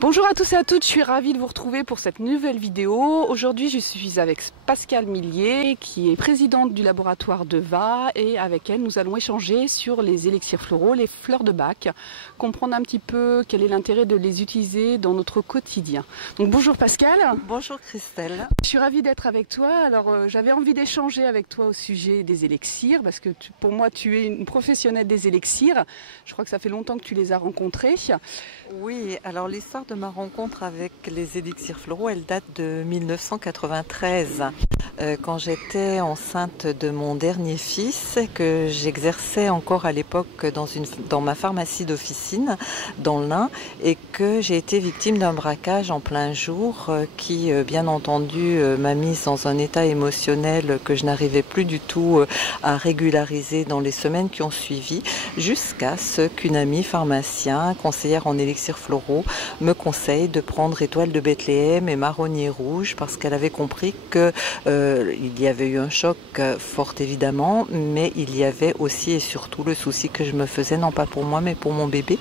Bonjour à tous et à toutes, je suis ravie de vous retrouver pour cette nouvelle vidéo. Aujourd'hui, je suis avec Pascale Millier, qui est présidente du laboratoire de Va, et avec elle, nous allons échanger sur les élixirs floraux, les fleurs de Bach, comprendre un petit peu quel est l'intérêt de les utiliser dans notre quotidien. Donc bonjour Pascale. Bonjour Christelle. Je suis ravie d'être avec toi. Alors j'avais envie d'échanger avec toi au sujet des élixirs, parce que pour moi, tu es une professionnelle des élixirs. Je crois que ça fait longtemps que tu les as rencontrés. Oui, alors l'histoire de ma rencontre avec les élixirs floraux, elle date de 1993, quand j'étais enceinte de mon dernier fils, que j'exerçais encore à l'époque dans ma pharmacie d'officine dans l'Ain, et que j'ai été victime d'un braquage en plein jour qui, bien entendu, m'a mise dans un état émotionnel que je n'arrivais plus du tout à régulariser dans les semaines qui ont suivi, jusqu'à ce qu'une amie pharmacien, conseillère en élixirs floraux, me conseille de prendre Étoile de Bethléem et Marronnier rouge, parce qu'elle avait compris que il y avait eu un choc fort évidemment, mais il y avait aussi et surtout le souci que je me faisais, non pas pour moi mais pour mon bébé,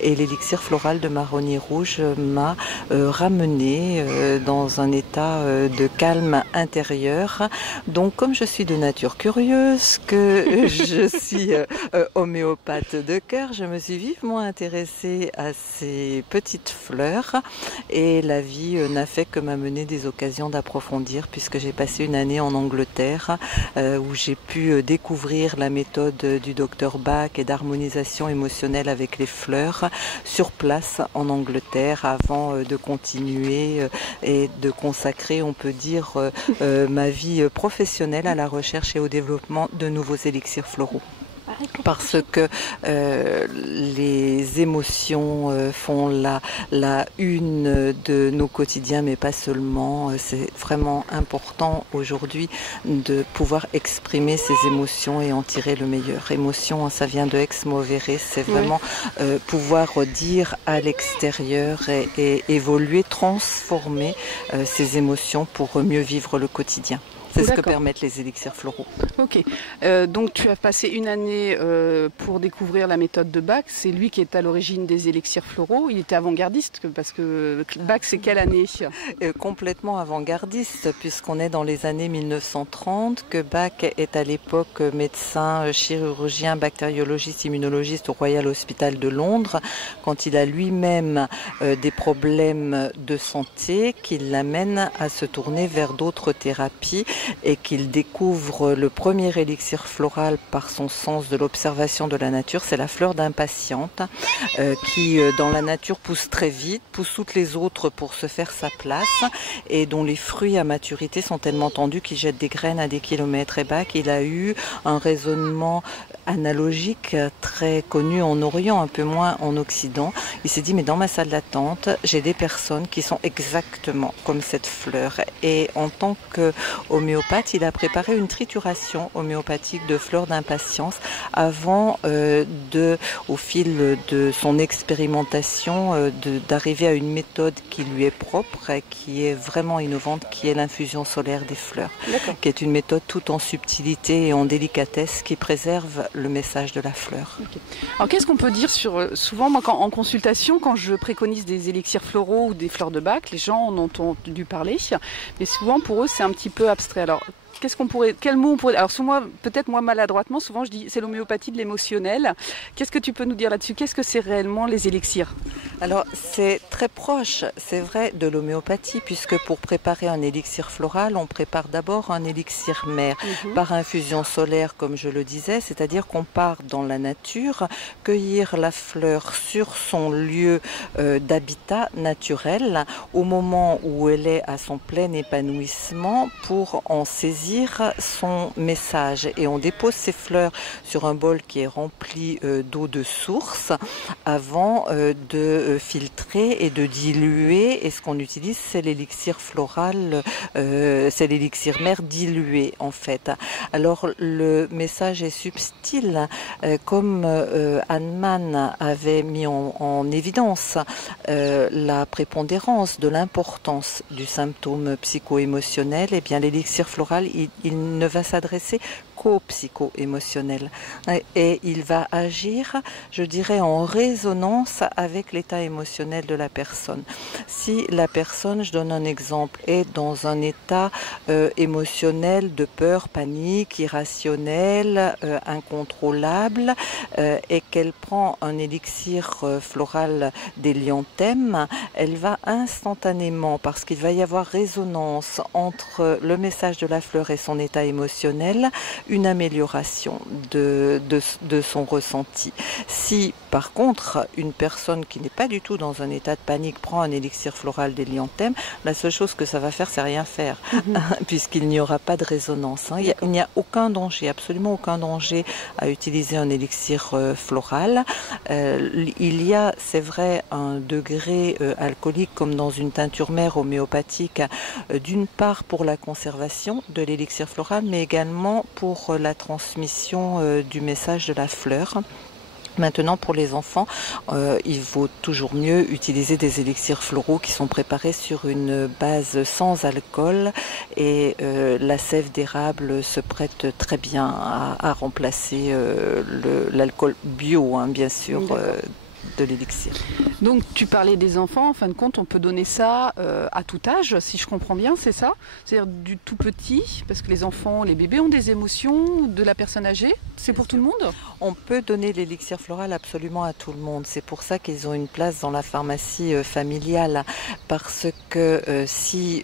et l'élixir floral de Marronnier rouge m'a ramené dans un état de calme intérieur. Donc comme je suis de nature curieuse, que je suis homéopathe de cœur, je me suis vivement intéressée à ces petites fleurs, et la vie n'a fait que m'amener des occasions d'approfondir, puisque j'ai passé une année en Angleterre où j'ai pu découvrir la méthode du docteur Bach et d'harmonisation émotionnelle avec les fleurs sur place en Angleterre, avant de continuer et de consacrer, on peut dire, ma vie professionnelle à la recherche et au développement de nouveaux élixirs floraux. Parce que les émotions font la une de nos quotidiens, mais pas seulement. C'est vraiment important aujourd'hui de pouvoir exprimer ces émotions et en tirer le meilleur. Émotion, ça vient de ex movere, c'est vraiment pouvoir dire à l'extérieur et évoluer, transformer ces émotions pour mieux vivre le quotidien. C'est ce que permettent les élixirs floraux. Ok, donc tu as passé une année pour découvrir la méthode de Bach. C'est lui qui est à l'origine des élixirs floraux. Il était avant-gardiste, parce que Bach, c'est quelle année? Complètement avant-gardiste, puisqu'on est dans les années 1930, que Bach est à l'époque médecin, chirurgien, bactériologiste, immunologiste au Royal Hospital de Londres, quand il a lui-même des problèmes de santé qui l'amènent à se tourner vers d'autres thérapies, et qu'il découvre le premier élixir floral par son sens de l'observation de la nature. C'est la fleur d'impatiente qui dans la nature pousse très vite, pousse toutes les autres pour se faire sa place, et dont les fruits à maturité sont tellement tendus qu'ils jettent des graines à des kilomètres. Et Bach, il a eu un raisonnement analogique très connu en Orient, un peu moins en Occident. Il s'est dit, mais dans ma salle d'attente, j'ai des personnes qui sont exactement comme cette fleur. Et en tant qu'homéopathe, il a préparé une trituration homéopathique de fleurs d'impatience avant au fil de son expérimentation, d'arriver à une méthode qui lui est propre et qui est vraiment innovante, qui est l'infusion solaire des fleurs, qui est une méthode tout en subtilité et en délicatesse, qui préserve le message de la fleur. Okay. Alors qu'est-ce qu'on peut dire sur... Souvent, moi, en consultation, quand je préconise des élixirs floraux ou des fleurs de Bach, les gens en ont entendu parler, mais souvent pour eux c'est un petit peu abstrait. Alors quel mot on pourrait... Alors peut-être moi maladroitement, souvent je dis c'est l'homéopathie de l'émotionnel. Qu'est-ce que tu peux nous dire là-dessus? Qu'est-ce que c'est réellement les élixirs? Alors c'est très proche, c'est vrai, de l'homéopathie, puisque pour préparer un élixir floral, on prépare d'abord un élixir mère par infusion solaire, comme je le disais, c'est-à-dire qu'on part dans la nature cueillir la fleur sur son lieu d'habitat naturel au moment où elle est à son plein épanouissement, pour en saisir son message, et on dépose ces fleurs sur un bol qui est rempli d'eau de source avant de filtrer et de diluer, et ce qu'on utilise c'est l'élixir floral, c'est l'élixir mère dilué en fait. Alors le message est subtil, comme Hahnemann avait mis en évidence la prépondérance de l'importance du symptôme psycho-émotionnel, et bien l'élixir floral il ne va s'adresser qu'aux psycho-émotionnel. Et il va agir, je dirais, en résonance avec l'état émotionnel de la personne. Si la personne, je donne un exemple, est dans un état émotionnel de peur, panique, irrationnel, incontrôlable, et qu'elle prend un élixir floral d'hélianthème, elle va instantanément, parce qu'il va y avoir résonance entre le message de la fleur et son état émotionnel, une amélioration de son ressenti. Si par contre une personne qui n'est pas du tout dans un état de panique prend un élixir floral d'hélianthème, la seule chose que ça va faire, c'est rien faire, puisqu'il n'y aura pas de résonance. Il n'y a aucun danger, absolument aucun danger à utiliser un élixir floral. Il y a, c'est vrai, un degré alcoolique comme dans une teinture mère homéopathique, d'une part pour la conservation de l'élixir floral, mais également pour la transmission du message de la fleur. Maintenant, pour les enfants, il vaut toujours mieux utiliser des élixirs floraux qui sont préparés sur une base sans alcool, et la sève d'érable se prête très bien à remplacer l'alcool bio, bien sûr, de l'élixir. Donc tu parlais des enfants, en fin de compte on peut donner ça à tout âge, si je comprends bien, c'est ça? C'est-à-dire du tout petit, parce que les enfants, les bébés ont des émotions, de la personne âgée, c'est pour tout le monde? On peut donner l'élixir floral absolument à tout le monde, c'est pour ça qu'ils ont une place dans la pharmacie familiale, parce que si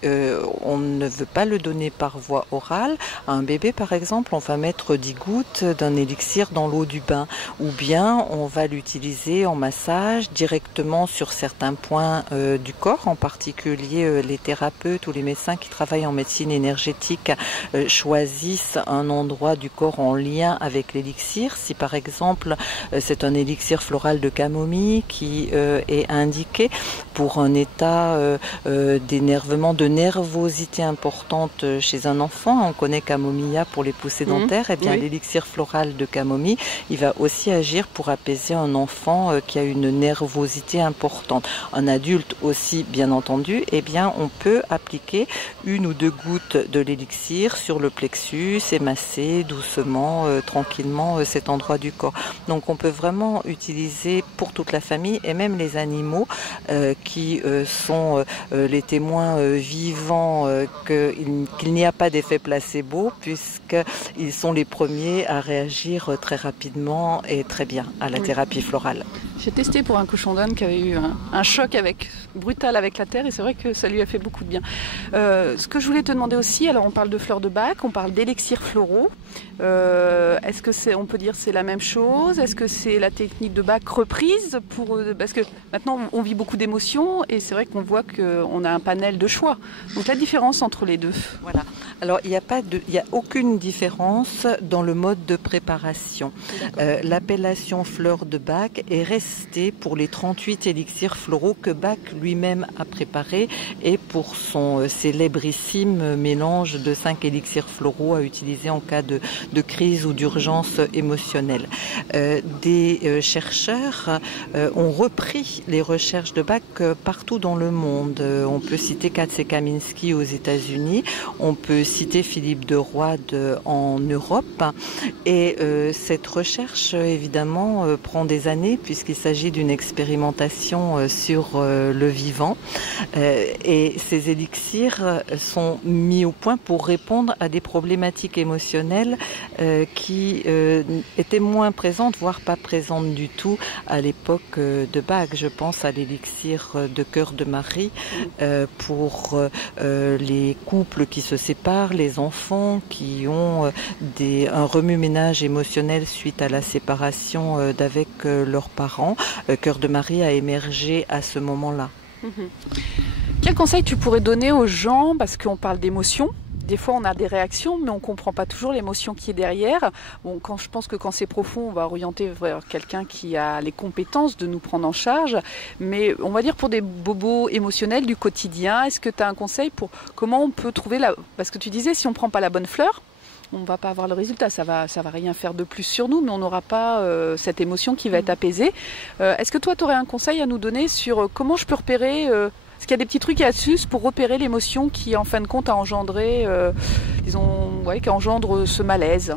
on ne veut pas le donner par voie orale, à un bébé par exemple, on va mettre 10 gouttes d'un élixir dans l'eau du bain, ou bien on va l'utiliser en massage directement sur certains points du corps, en particulier les thérapeutes ou les médecins qui travaillent en médecine énergétique choisissent un endroit du corps en lien avec l'élixir. Si par exemple c'est un élixir floral de camomille qui est indiqué pour un état d'énervement, de nervosité importante chez un enfant, on connaît camomilla pour les poussées dentaires, et bien l'élixir floral de camomille, il va aussi agir pour apaiser un enfant qui a une nervosité importante. Un adulte aussi, bien entendu, eh bien, on peut appliquer 1 ou 2 gouttes de l'élixir sur le plexus et masser doucement, tranquillement cet endroit du corps. Donc on peut vraiment utiliser pour toute la famille et même les animaux qui sont les témoins vivants qu'il n'y a pas d'effet placebo, puisqu'ils sont les premiers à réagir très rapidement et très bien à la thérapie florale. J'ai testé pour un cochon d'âne qui avait eu un choc brutal avec la terre, et c'est vrai que ça lui a fait beaucoup de bien. Ce que je voulais te demander aussi, alors on parle de fleurs de bac, on parle d'élixirs floraux. Est-ce que on peut dire c'est la même chose? Est-ce que c'est la technique de bac reprise parce que maintenant on vit beaucoup d'émotions, et c'est vrai qu'on voit qu'on a un panel de choix. Donc la différence entre les deux. Voilà. Alors il n'y a aucune différence dans le mode de préparation. L'appellation fleur de bac est restée pour les 38 élixirs floraux que Bach lui-même a préparés, et pour son célébrissime mélange de 5 élixirs floraux à utiliser en cas de crise ou d'urgence émotionnelle. Des chercheurs ont repris les recherches de Bach partout dans le monde. On peut citer Katze Kaminski aux États-Unis, on peut citer Philippe de Roide en Europe, et cette recherche évidemment prend des années puisqu'il s'agit d'une expérimentation sur le vivant, et ces élixirs sont mis au point pour répondre à des problématiques émotionnelles qui étaient moins présentes, voire pas présentes du tout à l'époque de Bach. Je pense à l'élixir de cœur de Marie pour les couples qui se séparent, les enfants qui ont un remue-ménage émotionnel suite à la séparation d'avec leurs parents. Cœur de Marie a émergé à ce moment-là. Quel conseil tu pourrais donner aux gens, parce qu'on parle d'émotions? Des fois, on a des réactions, mais on ne comprend pas toujours l'émotion qui est derrière. Bon, je pense que quand c'est profond, on va orienter vers quelqu'un qui a les compétences de nous prendre en charge. Mais on va dire pour des bobos émotionnels du quotidien, est-ce que tu as un conseil pour comment on peut trouver Parce que tu disais, si on ne prend pas la bonne fleur, on ne va pas avoir le résultat. Ça va rien faire de plus sur nous, mais on n'aura pas cette émotion qui va être apaisée. Est-ce que toi, tu aurais un conseil à nous donner sur comment je peux repérer Est-ce qu'il y a des petits trucs et astuces pour repérer l'émotion qui, en fin de compte, a engendré, qui engendre ce malaise?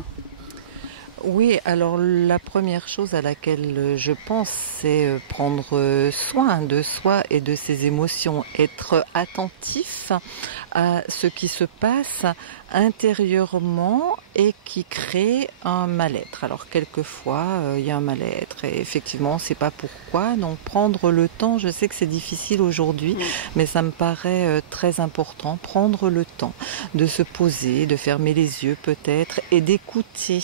Oui, alors la première chose à laquelle je pense, c'est prendre soin de soi et de ses émotions, être attentif à ce qui se passe intérieurement et qui crée un mal-être. Alors quelquefois, il y a un mal-être et effectivement, on ne sait pas pourquoi. Donc prendre le temps, je sais que c'est difficile aujourd'hui, mais ça me paraît très important, prendre le temps de se poser, de fermer les yeux peut-être et d'écouter,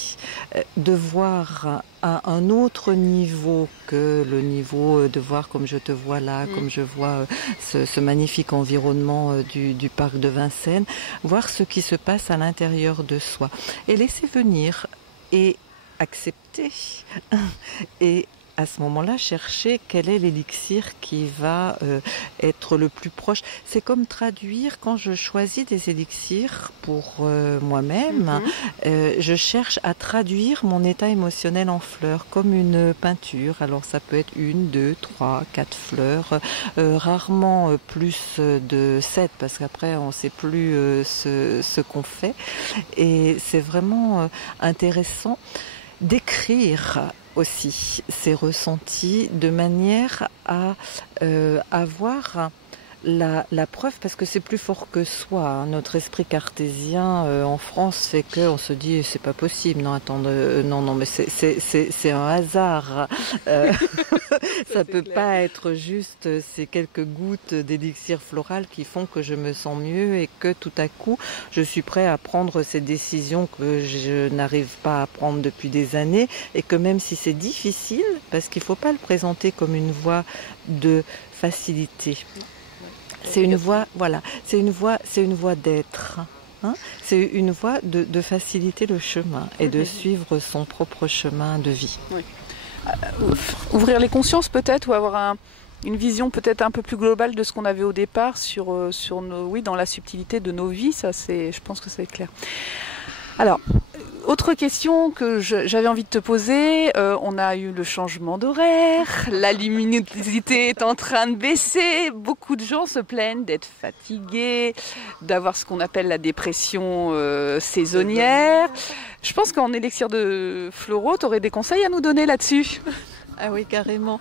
de voir à un autre niveau que le niveau de voir comme je te vois là, comme je vois ce magnifique environnement du parc de Vincennes, voir ce qui se passe à l'intérieur de soi et laisser venir et accepter et à ce moment-là, chercher quel est l'élixir qui va être le plus proche. C'est comme traduire, quand je choisis des élixirs pour moi-même, je cherche à traduire mon état émotionnel en fleurs, comme une peinture. Alors ça peut être 1, 2, 3, 4 fleurs, rarement plus de 7, parce qu'après on ne sait plus ce qu'on fait. Et c'est vraiment intéressant d'écrire aussi ses ressentis de manière à avoir la preuve, parce que c'est plus fort que soi. Hein. Notre esprit cartésien en France fait qu'on se dit c'est pas possible. Non, attends, non, mais c'est un hasard. Ça peut pas être juste ces quelques gouttes d'élixir floral qui font que je me sens mieux et que tout à coup je suis prêt à prendre ces décisions que je n'arrive pas à prendre depuis des années, et que même si c'est difficile, parce qu'il faut pas le présenter comme une voie de facilité. C'est une voie, voilà, c'est une voie d'être. Hein, c'est une voie de faciliter le chemin et de suivre son propre chemin de vie. Oui. Ouvrir les consciences peut-être, ou avoir une vision peut-être un peu plus globale de ce qu'on avait au départ sur dans la subtilité de nos vies, je pense que ça va être clair. Alors, autre question que j'avais envie de te poser, on a eu le changement d'horaire, la luminosité est en train de baisser, beaucoup de gens se plaignent d'être fatigués, d'avoir ce qu'on appelle la dépression saisonnière. Je pense qu'en élixir de floraux, tu aurais des conseils à nous donner là-dessus. Ah oui, carrément.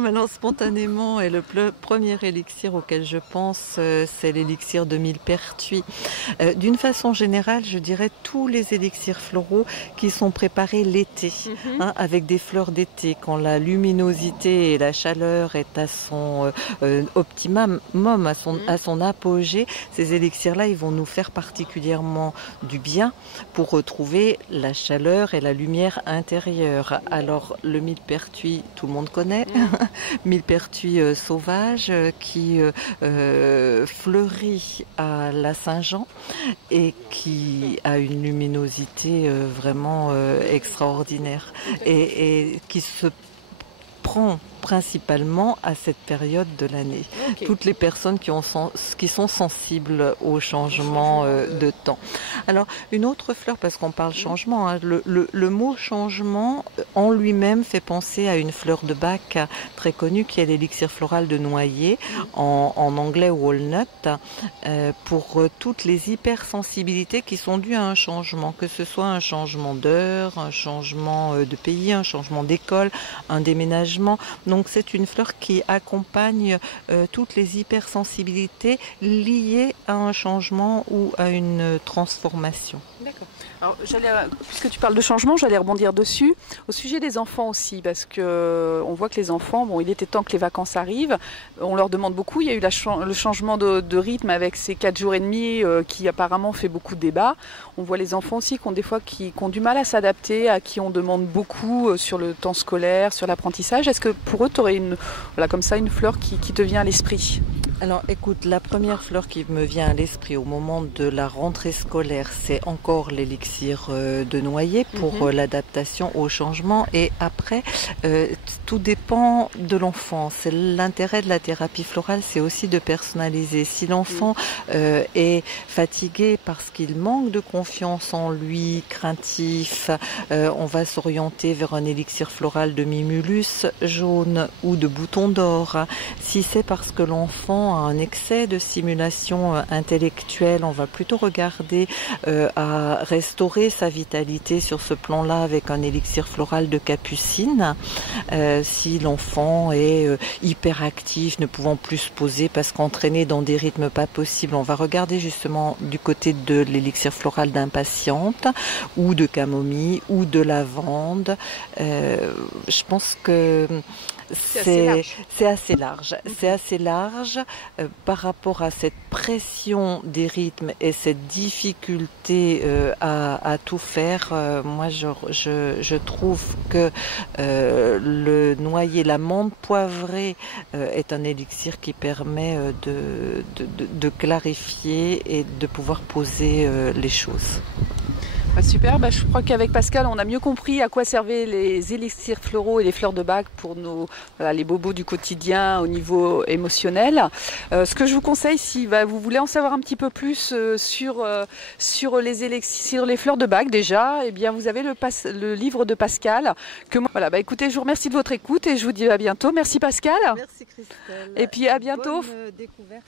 Maintenant, spontanément, et le premier élixir auquel je pense, c'est l'élixir de millepertuis. D'une façon générale, je dirais tous les élixirs floraux qui sont préparés l'été, avec des fleurs d'été, quand la luminosité et la chaleur est à son optimum, à son apogée. Ces élixirs-là, ils vont nous faire particulièrement du bien pour retrouver la chaleur et la lumière intérieure. Alors, le millepertuis, tout le monde connaît, millepertuis sauvage qui fleurit à la Saint-Jean et qui a une luminosité vraiment extraordinaire et qui se prend principalement à cette période de l'année. Okay. Toutes les personnes qui sont sensibles au changement de temps. Alors, une autre fleur, parce qu'on parle changement, hein, le mot changement en lui-même fait penser à une fleur de bac très connue qui est l'élixir floral de noyer, en anglais walnut, pour toutes les hypersensibilités qui sont dues à un changement, que ce soit un changement d'heure, un changement de pays, un changement d'école, un déménagement. Donc c'est une fleur qui accompagne toutes les hypersensibilités liées à un changement ou à une transformation. D'accord. Alors, puisque tu parles de changement, j'allais rebondir dessus, au sujet des enfants aussi, parce que on voit que les enfants, il était temps que les vacances arrivent, on leur demande beaucoup, il y a eu le changement de rythme avec ces 4 jours et demi qui apparemment fait beaucoup de débats. On voit les enfants aussi qui ont du mal à s'adapter, à qui on demande beaucoup sur le temps scolaire, sur l'apprentissage. Est-ce que pour eux, tu aurais une fleur qui te vient à l'esprit ? Alors écoute, la première fleur qui me vient à l'esprit au moment de la rentrée scolaire, c'est encore l'élixir de noyer pour l'adaptation au changement. Et après, tout dépend de l'enfant. C'est l'intérêt de la thérapie florale, c'est aussi de personnaliser. Si l'enfant est fatigué parce qu'il manque de confiance en lui, craintif, on va s'orienter vers un élixir floral de mimulus jaune ou de bouton d'or. Si c'est parce que l'enfant à un excès de stimulation intellectuelle, on va plutôt regarder à restaurer sa vitalité sur ce plan-là avec un élixir floral de capucine. Si l'enfant est hyperactif, ne pouvant plus se poser parce qu'entraîné dans des rythmes pas possibles, on va regarder justement du côté de l'élixir floral d'impatiente ou de camomille ou de lavande. Je pense que c'est assez large. C'est assez large par rapport à cette pression des rythmes et cette difficulté à tout faire. Moi, je trouve que le noyer, la menthe poivrée est un élixir qui permet de clarifier et de pouvoir poser les choses. Super, je crois qu'avec Pascal, on a mieux compris à quoi servaient les élixirs floraux et les fleurs de bac pour les bobos du quotidien au niveau émotionnel. Ce que je vous conseille, si vous voulez en savoir un petit peu plus sur les fleurs de bac déjà, eh bien vous avez le livre de Pascal. Écoutez, je vous remercie de votre écoute et je vous dis à bientôt. Merci Pascal. Merci Christelle. Et puis à bientôt. Bonne découverte.